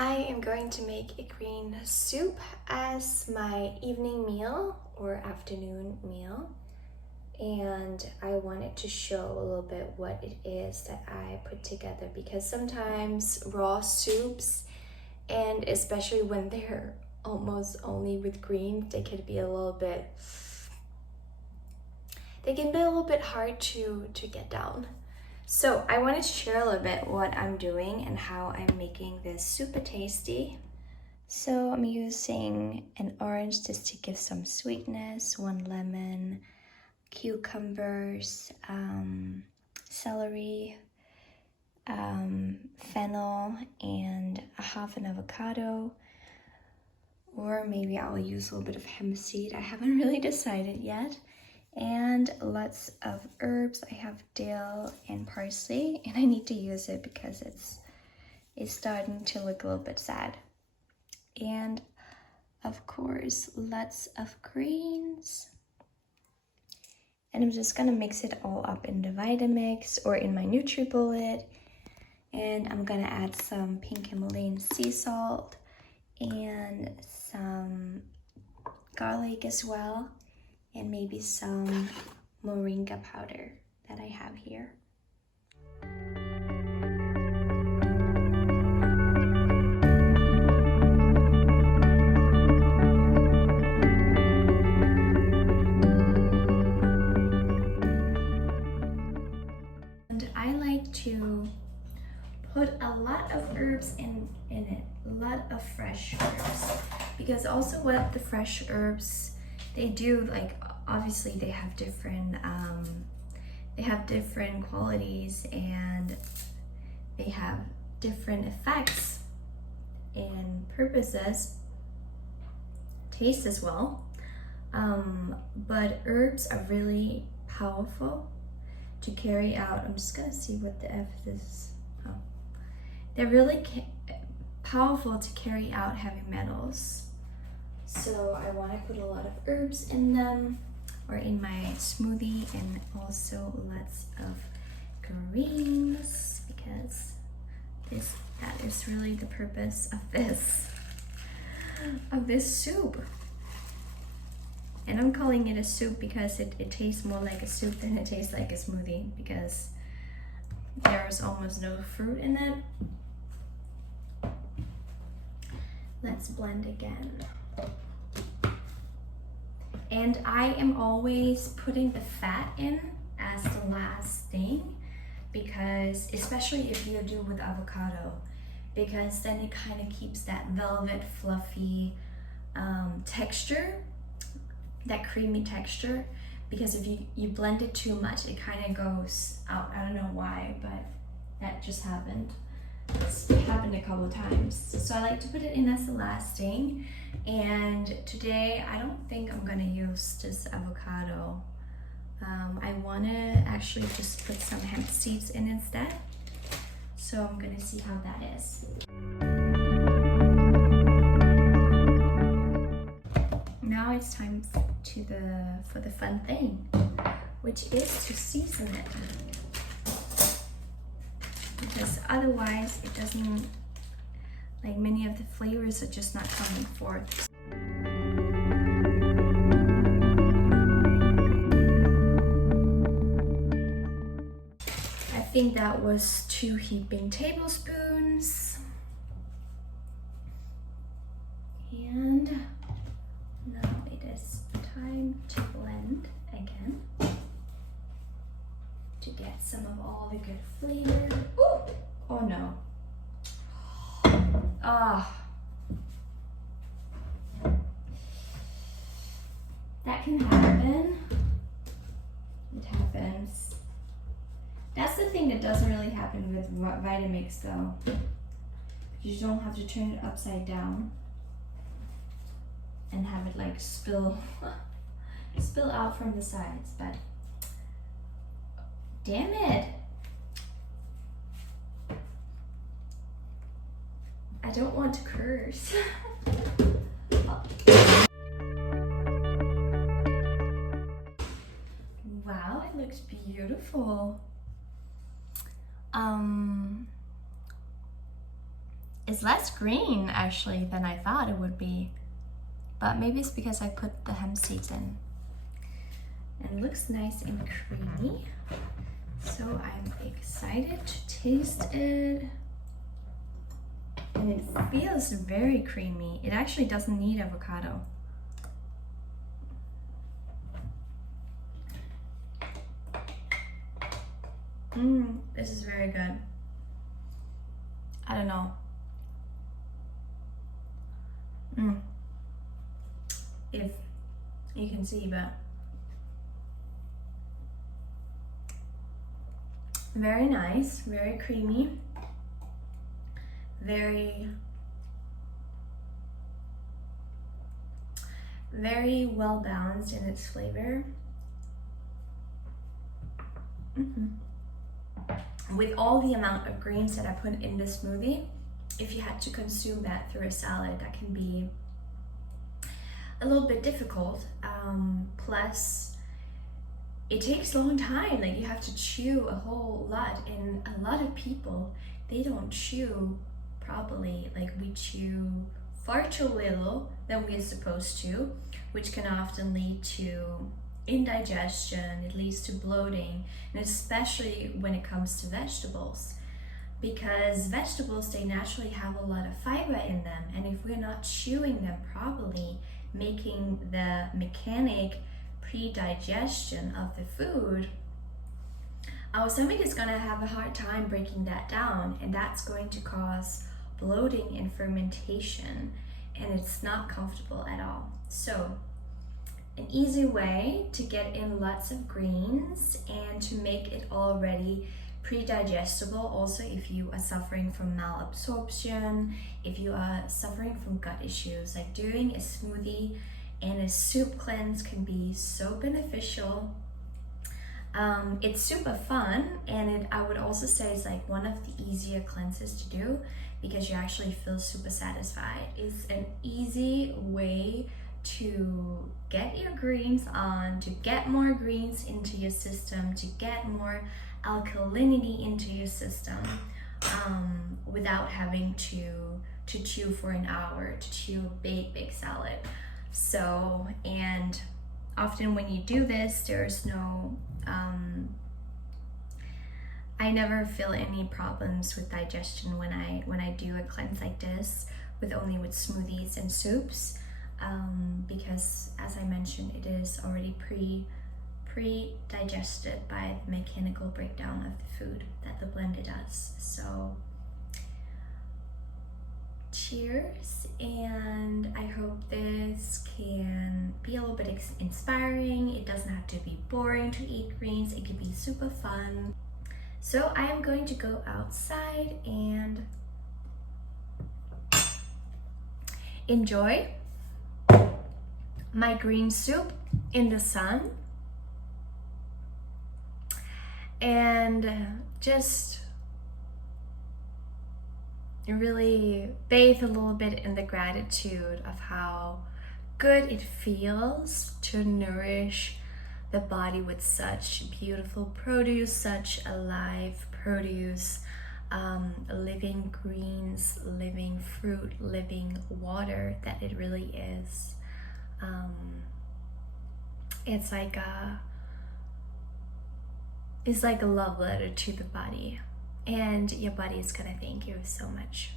I am going to make a green soup as my evening meal or afternoon meal. And I wanted to show a little bit what it is that I put together, because sometimes raw soups, and especially when they're almost only with greens, they can be a little bit hard to get down. So I wanted to share a little bit what I'm doing and how I'm making this super tasty. So I'm using an orange just to give some sweetness, 1 lemon, cucumbers, celery, fennel, and a half an avocado. Or maybe I'll use a little bit of hemp seed. I haven't really decided yet. And lots of herbs. I have dill and parsley, and I need to use it because it's starting to look a little bit sad. And of course, lots of greens. And I'm just gonna mix it all up in the Vitamix or in my NutriBullet. And I'm gonna add some pink Himalayan sea salt and some garlic as well, and maybe some moringa powder that I have here. And I like to put a lot of herbs in it, a lot of fresh herbs, because also what the fresh herbs they do, like obviously they have different qualities, and they have different effects and purposes, taste as well. But herbs are really powerful to carry out. I'm just gonna see what the F is. Oh, they're really powerful to carry out heavy metals. So I want to put a lot of herbs in them, or in my smoothie, and also lots of greens, because that is really the purpose of this soup. And I'm calling it a soup because it tastes more like a soup than it tastes like a smoothie, because there's almost no fruit in it. Let's blend again. And I am always putting the fat in as the last thing, because especially if you do with avocado, because then it kind of keeps that velvet fluffy texture, that creamy texture. Because if you blend it too much, it kind of goes out. I don't know why, but that just happened. It's happened a couple of times. So I like to put it in as the last thing. And today I don't think I'm gonna use this avocado. I wanna actually just put some hemp seeds in instead. So I'm gonna see how that is. Now it's time for the fun thing, which is to season it. Because otherwise it doesn't, like, many of the flavors are just not coming forth. I think that was 2 heaping tablespoons. And now it is time to blend again to get some of all the good flavor. Ooh! Oh no. That can happen. It happens. That's the thing that doesn't really happen with Vitamix though. You don't have to turn it upside down and have it like spill out from the sides, but damn it. I don't want to curse. Wow, it looks beautiful. It's less green actually than I thought it would be. But maybe it's because I put the hemp seeds in. And it looks nice and creamy. So I'm excited to taste it. And it feels very creamy. It actually doesn't need avocado. This is very good. I don't know. If you can see, but very nice, very creamy, very well balanced in its flavor. With all the amount of greens that I put in this smoothie, if you had to consume that through a salad, that can be a little bit difficult. Plus, it takes a long time. Like, you have to chew a whole lot, and a lot of people, they don't chew properly. Like, we chew far too little than we're supposed to, which can often lead to indigestion. It leads to bloating, and especially when it comes to vegetables, because vegetables, they naturally have a lot of fiber in them, and if we're not chewing them properly, making the mechanic pre-digestion of the food, our stomach is going to have a hard time breaking that down, and that's going to cause bloating and fermentation, and it's not comfortable at all. So an easy way to get in lots of greens and to make it already pre-digestible, also if you are suffering from malabsorption, if you are suffering from gut issues, like doing a smoothie and a soup cleanse can be so beneficial. It's super fun, and I would also say it's like one of the easier cleanses to do because you actually feel super satisfied. It's an easy way to get your greens on, to get more greens into your system, to get more alkalinity into your system, without having to chew for an hour, to chew a big salad. So, and often when you do this, there's no I never feel any problems with digestion when I do a cleanse like this with smoothies and soups, because as I mentioned, it is already pre-digested by the mechanical breakdown of the food that the blender does. So cheers, and I hope this can be a little bit inspiring. It doesn't have to be boring to eat greens, it could be super fun. So I am going to go outside and enjoy my green soup in the sun and just really bathe a little bit in the gratitude of how good it feels to nourish the body with such beautiful produce, such alive produce, living greens, living fruit, living water that it really is. It's like a love letter to the body, and your body is gonna thank you so much.